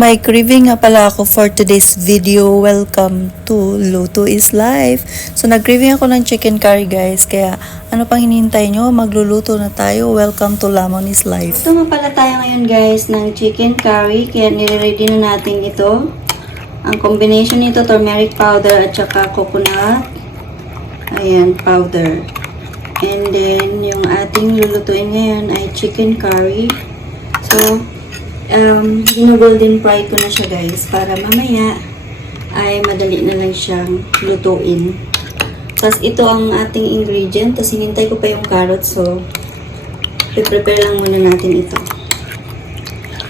May craving nga pala ako for today's video. Welcome to Luto is Life. So nag-craving ako ng chicken curry guys. Kaya ano pang hinihintay nyo? Magluluto na tayo. Welcome to Lamon is Life. Ito nga pala tayo ngayon guys ng chicken curry. Kaya nire-ready na natin ito. Ang combination nito, turmeric powder at saka coconut. Ayan, powder. And then, yung ating lulutuin ngayon ay chicken curry. So, gino-golden fry ko na siya guys para mamaya ay madali na lang siyang lutuin. Tapos ito ang ating ingredient. Tapos hinintay ko pa yung carrot. So, i-prepare lang muna natin ito.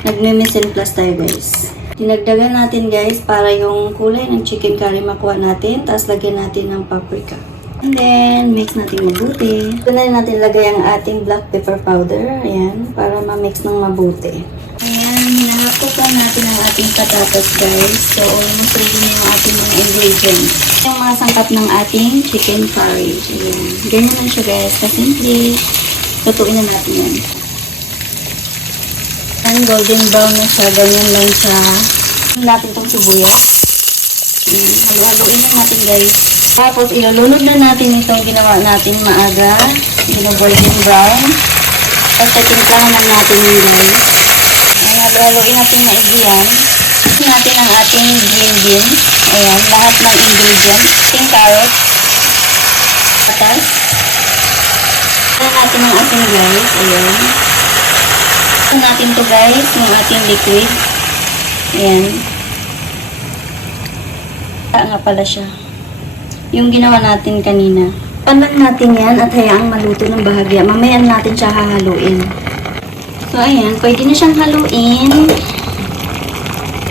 Nagme-mise en place tayo guys. Dinagdagan natin guys para yung kulay ng chicken curry makuha natin. Tapos lagyan natin ng paprika. And then, mix natin mabuti. Ito na natin lagay ang ating black pepper powder. Ayan, para ma-mix ng mabuti. Ayan, hinahapok lang natin ang ating patatas guys. So, almost ready na yung ating mga ingredients. Yung mga sangkap ng ating chicken curry. Ayan, ganyan lang siya guys. Kasimple. Lutuin na natin yan. Ayan, golden brown na siya. Ganyan lang siya. Natin itong sibuyas. Haluin na natin guys. Tapos, ilulunod na natin itong ginawa natin maaga. Yung golden brown. Tapos, titimplahan lang natin yun guys. Ayan, haluin natin maigi yan. Natin ang ating green beans. Ayan, lahat ng ingredients. Ating carrot. Patas. Ayan natin ang ating guys. Ayan. Ito natin to guys, yung ating liquid. Ayan. Nga pala siya. Yung ginawa natin kanina. Panlan natin yan at hayaang maluto ng bahagya. Mamaya natin siya hahaluin. So, ayan. Pwede na siyang haluin.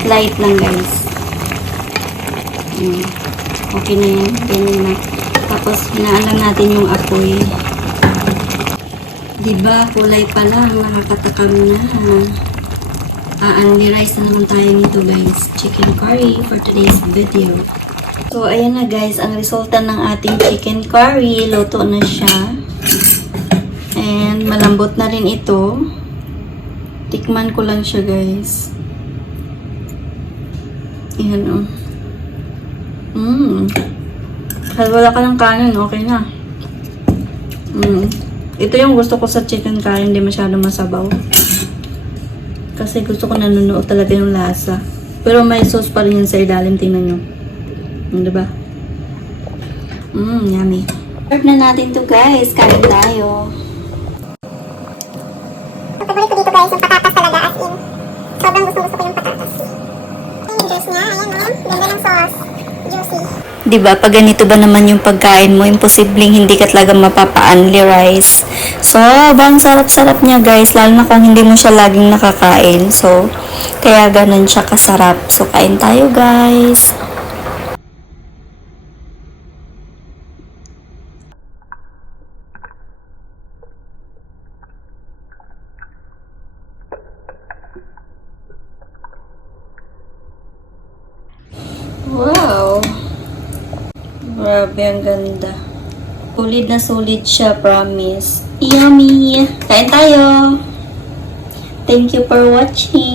Light lang, guys. Ayan. Okay na yan. Ganyan na. Tapos, hinaan lang natin yung apoy. Diba? Kulay pa lang. Nakakatakam na. Only rice na naman tayo nito, guys. Chicken curry for today's video. So, ayan na, guys. Ang resulta ng ating chicken curry. Luto na siya. And, malambot na rin ito. Tikman ko lang siya guys. Ayan o. Kahit wala ka ng kanin, okay na. Ito yung gusto ko sa chicken curry, hindi masyado masabaw. Kasi gusto ko nanunuot talaga yung lasa. Pero may sauce pa rin yun sa ilalim, tingnan nyo. Diba? Yummy. Serve na natin to guys. Kain tayo. Paborito dito guys, yung patatas talaga as in. Sobrang gusto ko yung patatas. Yung juice niya, ayan o. Ganda ng sauce. Juicy. Diba, pag ganito ba naman yung pagkain mo, imposibleng hindi ka talaga mapapa-only rice. So, bang sarap-sarap niya guys, lalo na kung hindi mo siya laging nakakain. So, kaya ganun siya kasarap. So, kain tayo guys. Wow! Grabe, ang ganda. Solid na solid siya, promise. Yummy! Kain tayo! Thank you for watching!